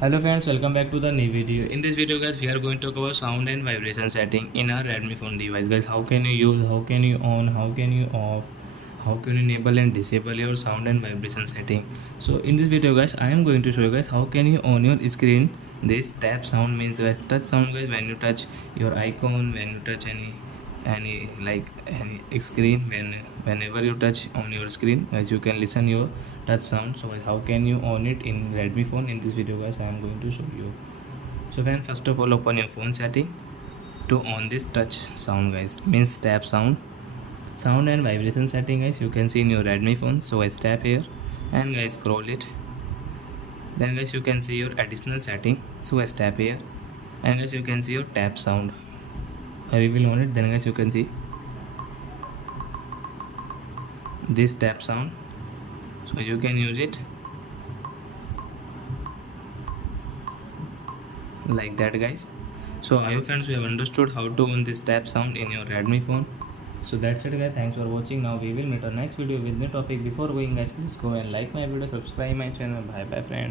Hello friends, welcome back to the new video. In this video guys, we are going to talk about sound and vibration setting in our Redmi phone device. Guys, how can you use, how can you on, how can you off, how can you enable and disable your sound and vibration setting. So in this video guys, I am going to show you guys how can you on your screen this tap sound, means guys touch sound guys, when you touch your icon, when you touch any screen, whenever you touch on your screen as you can listen your touch sound. So guys, how can you on it in Redmi phone? In this video guys, I am going to show you. So when first of all open your phone setting to on this touch sound guys, means tap sound and vibration setting guys, you can see in your Redmi phone. So guys, tap here and guys scroll it, then guys you can see your additional setting. So guys, tap here and guys you can see your tap sound. I will on it, then guys you can see this tap sound, so you can use it like that guys. So I hope friends you have understood how to on this tap sound in your Redmi phone. So that's it guys, thanks for watching. Now we will meet our next video with new topic. Before going guys, please go and like my video, subscribe my channel. Bye bye friends.